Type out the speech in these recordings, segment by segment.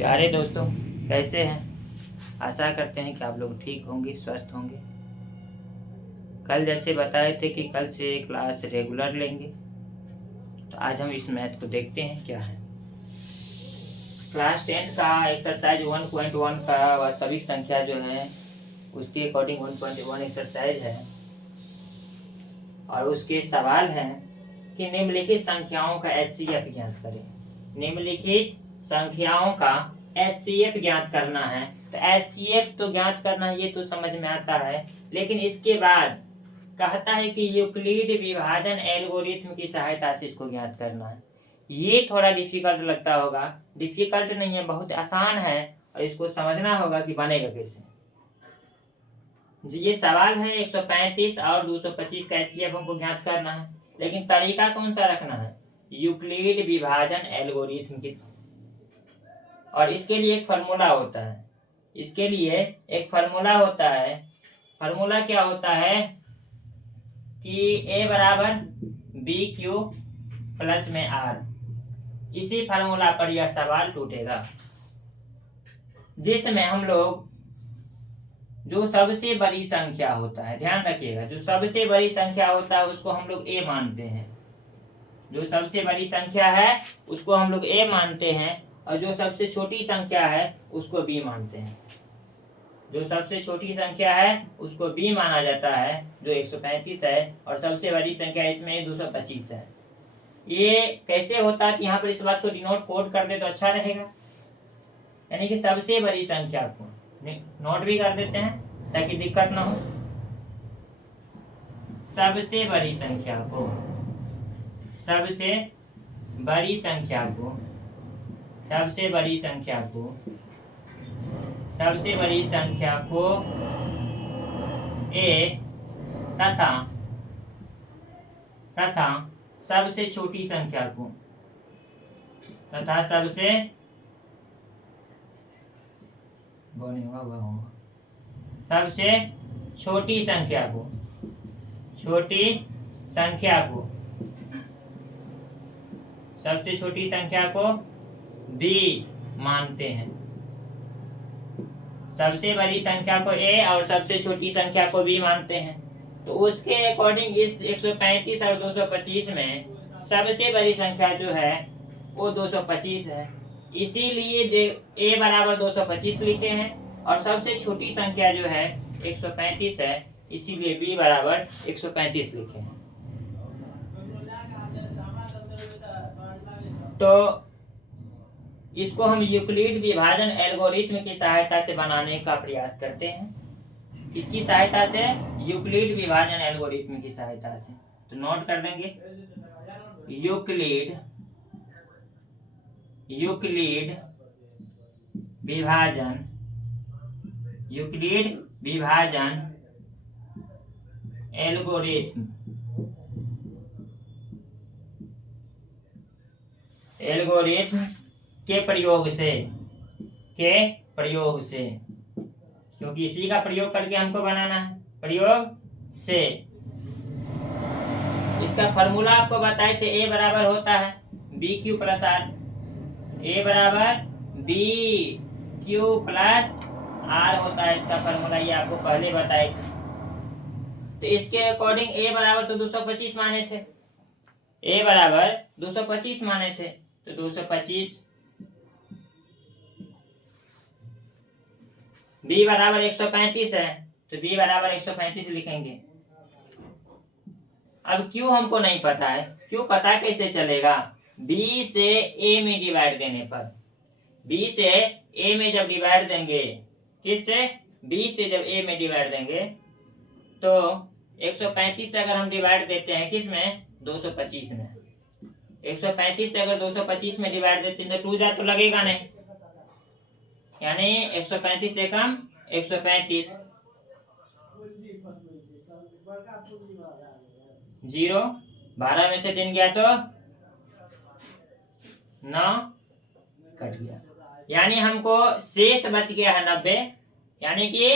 प्यारे दोस्तों, कैसे हैं? आशा करते हैं कि आप लोग ठीक होंगे, स्वस्थ होंगे। कल जैसे बताए थे कि कल से क्लास रेगुलर लेंगे, तो आज हम इस मैथ को देखते हैं क्या है। क्लास 10 का एक्सरसाइज 1.1 का वास्तविक संख्या जो है उसके अकॉर्डिंग 1.1 एक्सरसाइज है और उसके सवाल हैं कि निम्नलिखित संख्याओं का HCF ज्ञात करें। निम्नलिखित संख्याओं का HCF ज्ञात करना है। तो HCF तो ज्ञात करना है, ये तो समझ में आता है, लेकिन इसके बाद कहता है कि यूक्लिड विभाजन एल्गोरिथम की सहायता से इसको ज्ञात करना है। ये थोड़ा डिफिकल्ट लगता होगा। डिफिकल्ट नहीं है, बहुत आसान है और इसको समझना होगा कि बनेगा कैसे। ये सवाल है 135 और 225 का HCF हमको ज्ञात करना है, लेकिन तरीका कौन सा रखना है? यूक्लिड विभाजन एल्गोरिथम की। और इसके लिए एक फार्मूला होता है। इसके लिए एक फार्मूला होता है। फार्मूला क्या होता है कि A बराबर BQ प्लस में R। इसी फार्मूला पर यह सवाल टूटेगा, जिसमें हम लोग जो सबसे बड़ी संख्या होता है, ध्यान रखिएगा, जो सबसे बड़ी संख्या होता है उसको हम लोग A मानते हैं। जो सबसे बड़ी संख्या है उसको हम लोग A मानते हैं और जो सबसे छोटी संख्या है उसको B मानते हैं। जो सबसे छोटी संख्या है उसको B माना जाता है, जो 135 है, और सबसे बड़ी संख्या इसमें 225 है। ये कैसे होता है? यहाँ पर इस बात को डिनोट कोड कर दे तो अच्छा रहेगा। यानी कि सबसे बड़ी संख्या को नोट भी कर देते हैं ताकि दिक्कत ना हो। सबसे बड़ी संख्या को, सबसे बड़ी संख्या को, सबसे बड़ी संख्या को, सबसे बड़ी संख्या को A तथा सबसे छोटी संख्या को, तथा सबसे सबसे छोटी संख्या को, छोटी संख्या को, सबसे छोटी संख्या को B मानते हैं। सबसे बड़ी संख्या को A और सबसे छोटी संख्या को B मानते हैं। तो उसके अकॉर्डिंग इस 135 और 225 में सबसे बड़ी संख्या जो है वो 225 है, इसीलिए A बराबर 225 लिखे हैं, और सबसे छोटी संख्या जो है 135 है, इसीलिए B बराबर 135 लिखे हैं। तो इसको हम यूक्लिड विभाजन एल्गोरिथम की सहायता से बनाने का प्रयास करते हैं। किसकी सहायता से? यूक्लिड विभाजन एल्गोरिथम की सहायता से। तो नोट कर देंगे, यूक्लिड विभाजन, यूक्लिड विभाजन एल्गोरिथम, के प्रयोग से, क्योंकि इसी का प्रयोग करके हमको बनाना है, प्रयोग से। इसका फॉर्मूला आपको बताए थे, A बराबर होता है BQ प्लस R। A बराबर BQ प्लस R होता है इसका फॉर्मूला, ये आपको पहले बताए थे। तो इसके अकॉर्डिंग A बराबर तो 225 माने थे, A बराबर 225 माने थे, तो 225। B बराबर 135 है, तो B बराबर 135 लिखेंगे। अब Q हमको नहीं पता है, Q पता कैसे चलेगा? B से A में डिवाइड देने पर, B से A में जब डिवाइड देंगे, किससे? B से जब A में डिवाइड देंगे तो 135 से अगर हम डिवाइड देते हैं किस में? 225 में। 135 से अगर 225 में डिवाइड देते हैं तो 2 जा तो लगेगा नहीं, यानी 135 से कम 135, 0, 12 में से 3 गया तो 9 कट गया, यानी हमको शेष बच गया है 90, यानी कि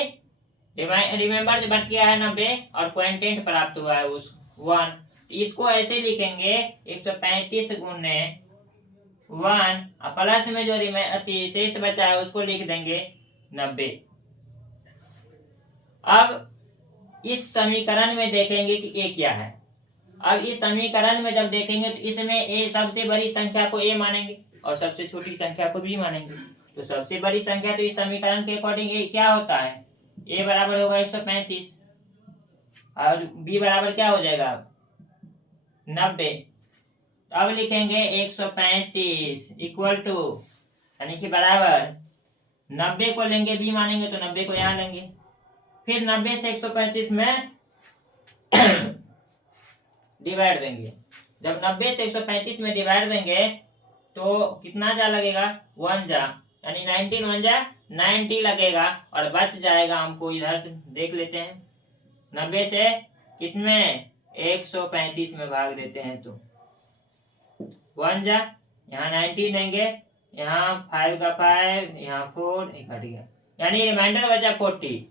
रिमेंबर जो बच गया है 90 और क्वांटेंट प्राप्त हुआ है उस 1। इसको ऐसे लिखेंगे 135 गुने 1 और प्लस में जो शेष बचा है उसको लिख देंगे 90। अब इस समीकरण में देखेंगे कि ए क्या है। अब इस समीकरण में जब देखेंगे तो इसमें ए सबसे बड़ी संख्या को ए मानेंगे और सबसे छोटी संख्या को बी मानेंगे। तो सबसे बड़ी संख्या तो इस समीकरण के अकॉर्डिंग ए क्या होता है, ए बराबर होगा 135 और बी बराबर क्या हो जाएगा 90। अब लिखेंगे 135 इक्वल टू यानी कि बराबर 90 को लेंगे बी मानेंगे तो 90 को यहाँ लेंगे, फिर 90 से 135 में डिवाइड देंगे। जब 90 से 135 में डिवाइड देंगे तो कितना जा लगेगा 1 जा, यानी 19 1 जा 90 लगेगा और बच जाएगा। हमको इधर से देख लेते हैं 90 से कितने 135 में भाग देते हैं तो 1 जा, यहाँ 90 देंगे, यहाँ 5 का 5, यहाँ 4 कट गया, यानी रिमाइंडर बचा 40,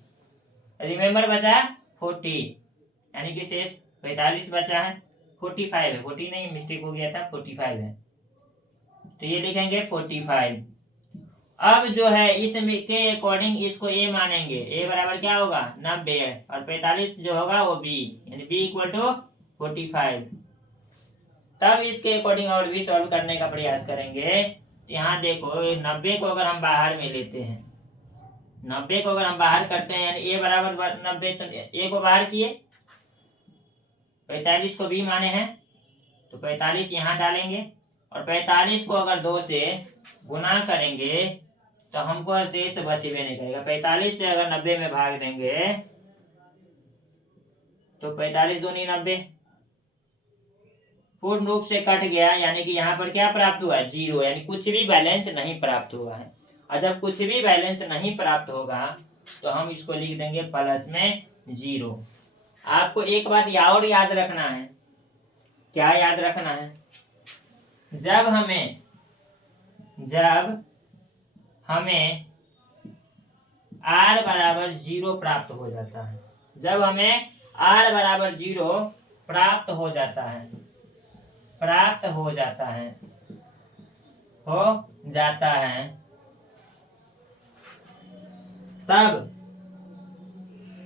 रिमेम्बर बचा 40, यानी कि शेष 45 बचा है। 45 है, 40 नहीं मिस्टेक हो गया था, 45 है तो ये लिखेंगे 45। अब जो है इसमें के अकॉर्डिंग इसको ए मानेंगे, ए बराबर क्या होगा 90 और 45 जो होगा वो बी, यानी बी इक्वल टू 45। तब इसके अकॉर्डिंग और भी सॉल्व करने का प्रयास करेंगे। यहाँ देखो 90 को अगर हम बाहर में लेते हैं, 90 को अगर हम बाहर करते हैं यानी ए बराबर 90 तो ए को बाहर किए, 45 को बी माने हैं तो 45 यहाँ डालेंगे और 45 को अगर 2 से गुना करेंगे तो हमको शेष बचेबे नहीं करेगा। 45 से अगर 90 में भाग देंगे तो 45 दूनी 90 पूर्ण रूप से कट गया, यानी कि यहाँ पर क्या प्राप्त हुआ 0, यानी कुछ भी बैलेंस नहीं प्राप्त हुआ है। और जब कुछ भी बैलेंस नहीं प्राप्त होगा तो हम इसको लिख देंगे प्लस में 0। आपको एक बात और याद रखना है, क्या याद रखना है, जब हमें r बराबर 0 प्राप्त हो जाता है, जब हमें r बराबर 0 प्राप्त हो जाता है तब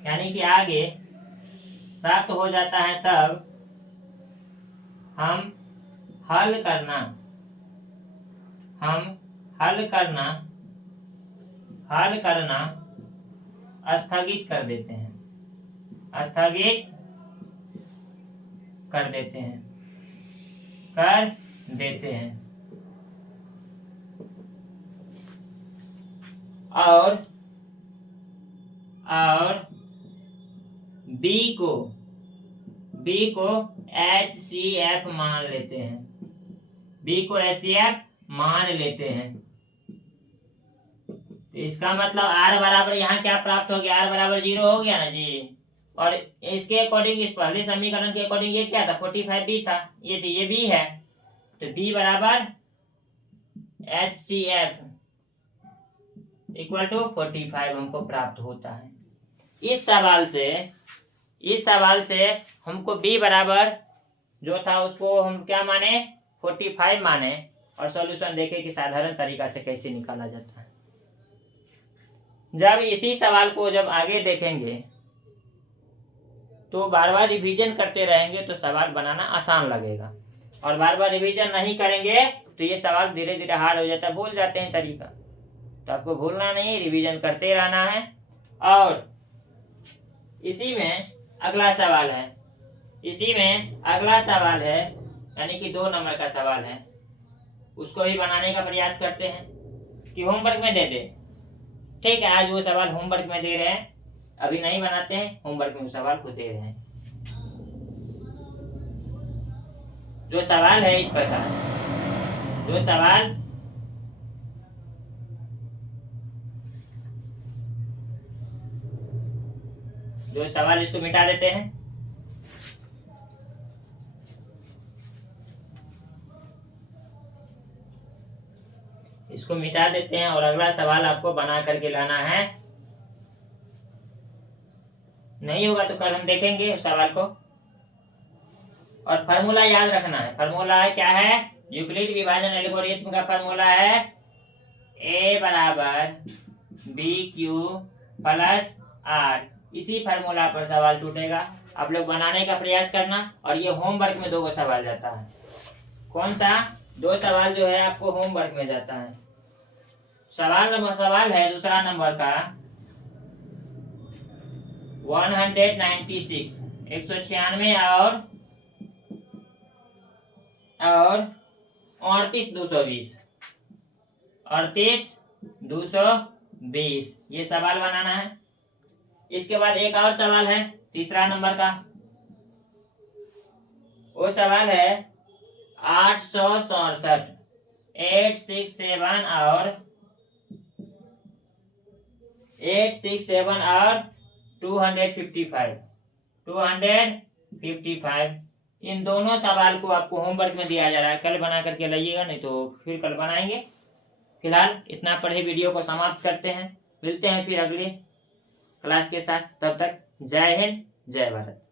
यानी कि आगे प्राप्त हो जाता है तब हम हल करना स्थगित कर देते हैं, और बी को HCF मान लेते हैं, तो इसका मतलब r बराबर यहाँ क्या प्राप्त हो गया, r बराबर 0 हो गया ना जी। और इसके अकॉर्डिंग इस पहले समीकरण के अकॉर्डिंग ये क्या था 45 बी था, ये बी है तो बी बराबर HCF इक्वल टू 45 हमको प्राप्त होता है। इस सवाल से हमको बी बराबर जो था उसको हम क्या माने 45 माने और सॉल्यूशन देखे कि साधारण तरीका से कैसे निकाला जाता है। जब इसी सवाल को जब आगे देखेंगे तो बार बार रिवीजन करते रहेंगे तो सवाल बनाना आसान लगेगा, और बार बार रिवीजन नहीं करेंगे तो ये सवाल धीरे धीरे हार्ड हो जाता है, भूल जाते हैं तरीका। तो आपको भूलना नहीं, रिवीजन करते रहना है। और इसी में अगला सवाल है, यानी कि 2 नंबर का सवाल है, उसको भी बनाने का प्रयास करते हैं कि होमवर्क में दे दे। ठीक है, आज वो सवाल होमवर्क में दे रहे हैं, अभी नहीं बनाते हैं, होमवर्क में सवाल को दे रहे हैं। जो सवाल है इस प्रकार, जो सवाल इसको मिटा देते हैं। इसको मिटा देते हैं और अगला सवाल आपको बना करके लाना है। नहीं होगा तो कल हम देखेंगे उस सवाल को। और फार्मूला याद रखना है, फार्मूला है क्या है यूक्लिड विभाजन एल्गोरिथ्म का फॉर्मूला है A बराबर BQ प्लस R। इसी फार्मूला पर सवाल टूटेगा। आप लोग बनाने का प्रयास करना। और ये होमवर्क में 2 सवाल जाता है। कौन सा? 2 सवाल जो है आपको होमवर्क में जाता है। सवाल है दूसरा नंबर का 196 196 और 38220 38220 ये सवाल बनाना है। इसके बाद एक और सवाल है तीसरा नंबर का। वो सवाल है 867 867 और 255 इन दोनों सवाल को आपको होमवर्क में दिया जा रहा है। कल बना करके लाइएगा, नहीं तो फिर कल बनाएंगे। फिलहाल इतना पढ़े वीडियो को समाप्त करते हैं। मिलते हैं फिर अगले क्लास के साथ। तब तक जय हिंद, जय भारत।